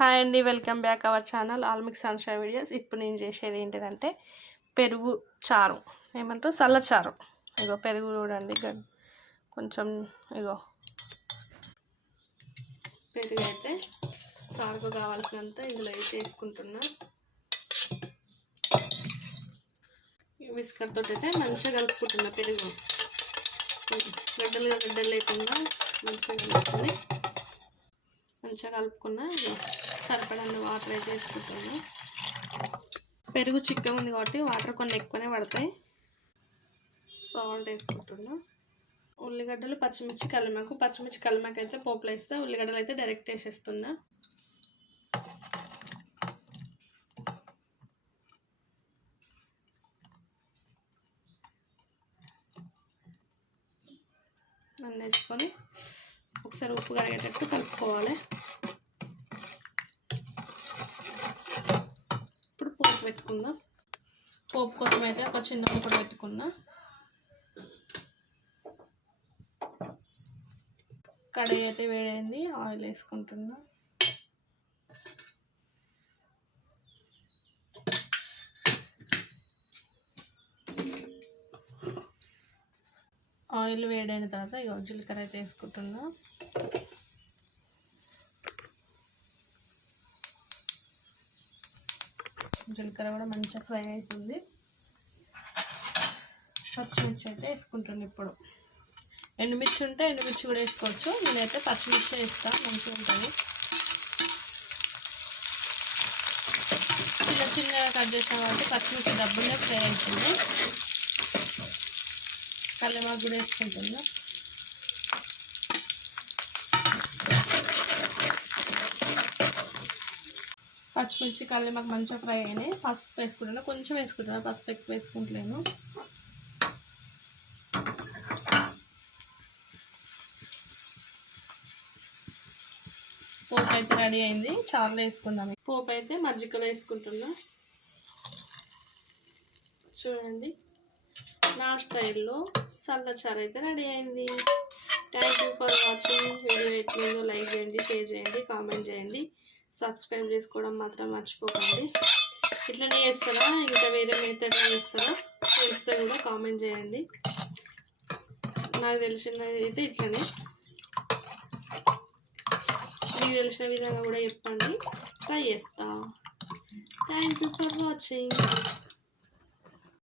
Hi అండి, welcome back our channel all mix sunshine videos. ఇప్పుడు నేను చేసేది ఏంటిదంటే పెరుగు చారు, ఏమంటారు చల్లచారు. ఇగో పెరుగు చూడండి, కొంచెం ఇగో పెరుగు అయితే చారుకు కావాల్సినంత ఇందులో అయితే వేసుకుంటున్నా. విస్కర్ తోటి అయితే మంచిగా కలుపుకుంటున్నా. పెరుగు గడ్డలు లేకుండా మంచిగా కలుపుకున్నా. సరిపడా వాటర్ అయితే వేసుకుంటాను. పెరుగు చిక్కగా ఉంది కాబట్టి వాటర్ కొన్ని ఎక్కువనే పడతాయి. సాల్ట్ వేసుకుంటున్నా. ఉల్లిగడ్డలు, పచ్చిమిర్చి, కలిమాకు అయితే పోపులో వేస్తే, ఉల్లిగడ్డలు అయితే డైరెక్ట్ వేసేస్తున్నా. అన్నీ వేసుకొని ఒకసారి ఉప్పు కరిగేటట్టు కలుపుకోవాలి. ఇప్పుడు పోపు పెట్టుకుందాం. పోపు కోసం అయితే ఒక చిన్న ముక్కలు పెట్టుకున్నా. కడాయి అయితే వేడైంది, ఆయిల్ వేసుకుంటున్నా. ఆయిల్ వేడైన తర్వాత ఇక జీలకర్ర అయితే వేసుకుంటున్నా. జీలకర్ర కూడా మంచిగా ఫ్రై అవుతుంది. పచ్చిమిర్చి అయితే వేసుకుంటున్నాను. ఇప్పుడు ఎండుమిర్చి ఉంటే ఎండుమిర్చి కూడా వేసుకోవచ్చు. నేనైతే పచ్చిమిర్చి వేస్తాను, మంచిగా ఉంటుంది. చిన్నగా కట్ చేసిన కాబట్టి పచ్చిమిర్చి డబ్బునే ఫ్రై అవుతుంది. కల్లేమాకు కూడా వేసుకుంటున్నా. పచ్చిమిర్చి కల్లేమాకు మంచిగా ఫ్రై అయినాయి. పసుపు వేసుకుంటున్నా, కొంచెం వేసుకుంటున్నా, పసుపు ఎక్కువ వేసుకుంటలేను. పోపు అయితే రెడీ అయింది, చారులో వేసుకుందాం. పోపు అయితే మజ్జిగలో వేసుకుంటున్నా. చూడండి, నా స్టైల్లో చల్లచారు అయితే రెడీ అయింది. Thank you for watching. Video ఎట్లుందో లైక్ చేయండి, షేర్ చేయండి, కామెంట్ చేయండి, సబ్స్క్రైబ్ చేసుకోవడం మాత్రం మర్చిపోకండి. ఇట్లనే చేస్తారా, ఇంకా వేరే మెథడ్లో చేస్తారా తెలిస్తే కూడా కామెంట్ చేయండి. నాకు తెలిసినది అయితే ఇట్లనే, మీకు తెలిసిన విధంగా కూడా చెప్పండి, ట్రై చేస్తా. Thank you for watching.